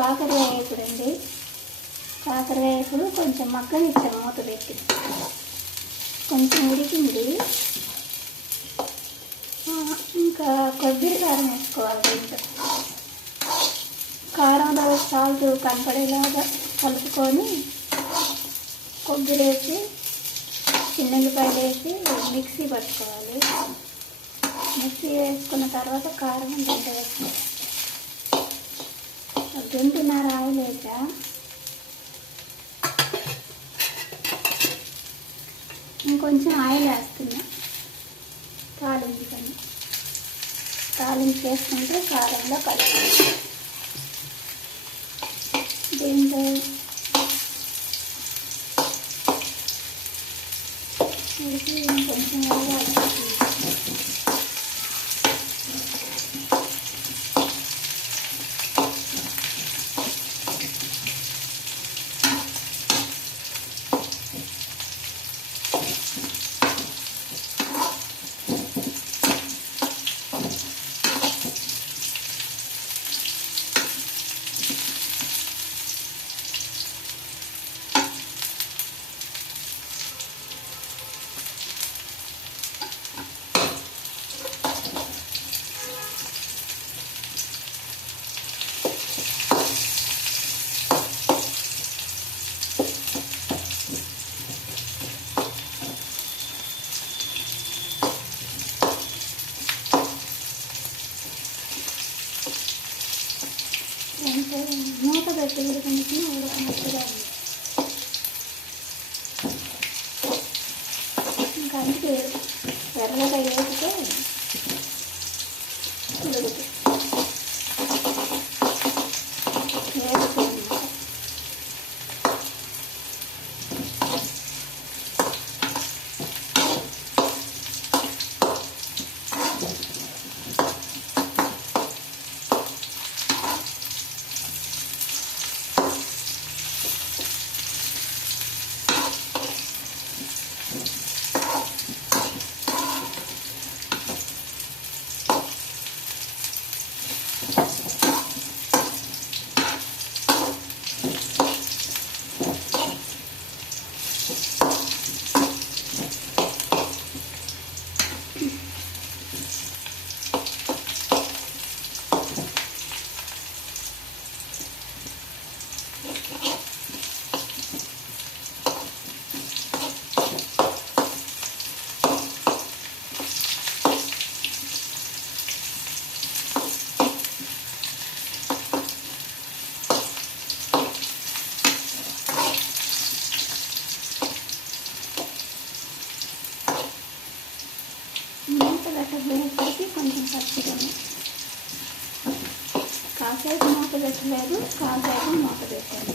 కాకరకాయ వేపుడు అండి కాకరకాయ వేపుడు కొంచెం మగ్గనిచ్చాం మూత పెట్టి. కొంచెం ఉడికింది. ఇంకా కొబ్బరి కారం వేసుకోవాలి దీంట్లో. కారంలో సాల్ట్ కనపడేలాగా కలుపుకొని కొబ్బరి వేసి చిన్నెల్లిపాయలు వేసి మిక్సీ పట్టుకోవాలి. మిక్సీ వేసుకున్న తర్వాత కారం దీంట్లో వేసుకోవాలి. గంటున్నర ఆయిల్ వేసా ఇంకొంచెం ఆయిల్ వేస్తున్నా. తాలింపుకొని తాలింపు వేసుకుంటే కారంలో కలుపుకోవాలి. దీంట్లో? ఉడికి ఇంకొంచెం వేయాలి అంటే మూత పెట్టి ఉడికించిన ఉడకనట్టుగా ఉంది ఇంకా అందుకే మూత పెట్టబోయేసరికి కొంచెం పచ్చిదని కాసేపు మూత పెట్టలేదు కాసేపు మూత పెట్టాను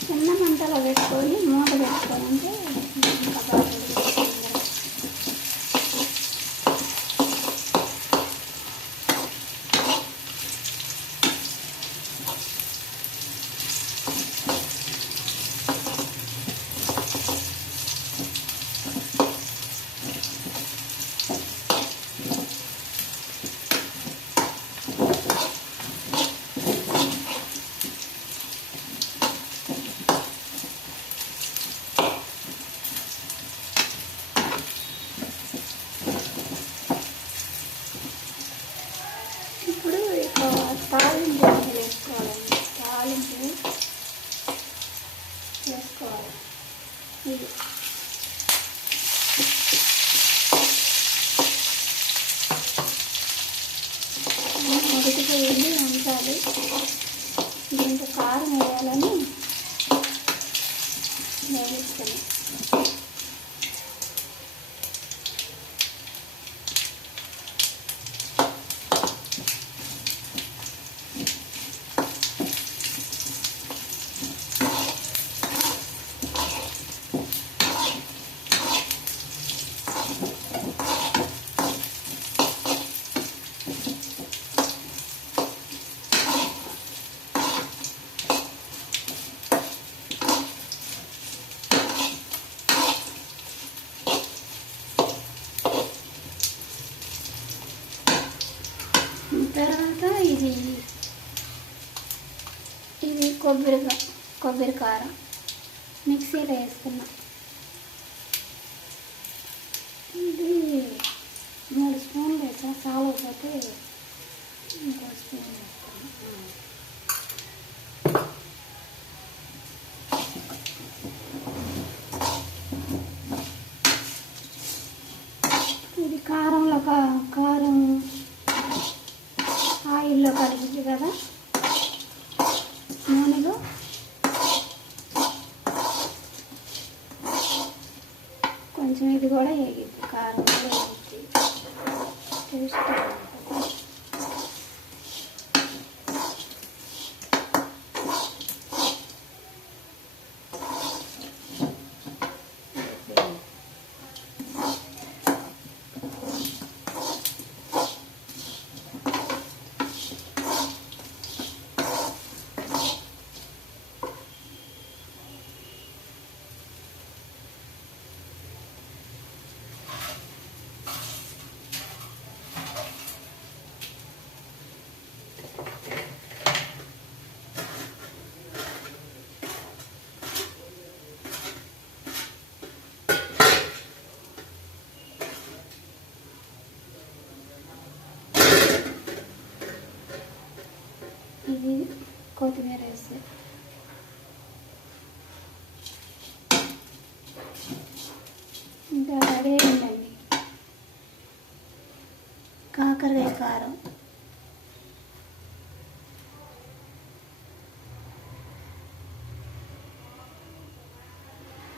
చిన్న మంటలో పెట్టుకొని మూత పెట్టుకొని ఉంటే ఇంకా బాగా ఉడుకుతుంది. ఇప్పుడు ఇక తాలింపు వేసుకోవాలండి తాలింపు వేసుకోవాలి ఇది ఉడికిపోయింది ఉంచాలి దీంట్లో కారం వేయాలని తర్వాత ఇది ఇది కొబ్బరి కొబ్బరి కారం. మిక్సీలో వేసుకున్నాం ఇది మూడు స్పూన్లు వేసా చాలకపోతే ఇంకో స్పూన్ వేస్తాను ఇది కారంలో కారం ఆయిల్లో కలిగింది కదా. నూనెలో. కొంచెం ఇది కూడా వేగిద్ది కారం కూడా వేగిద్ది టేస్ట్ బాగుంటుంది. ఇది కొత్తిమీర వేస్తే ఇంకా రెడీ అయిందండి. కాకరకాయ కారం.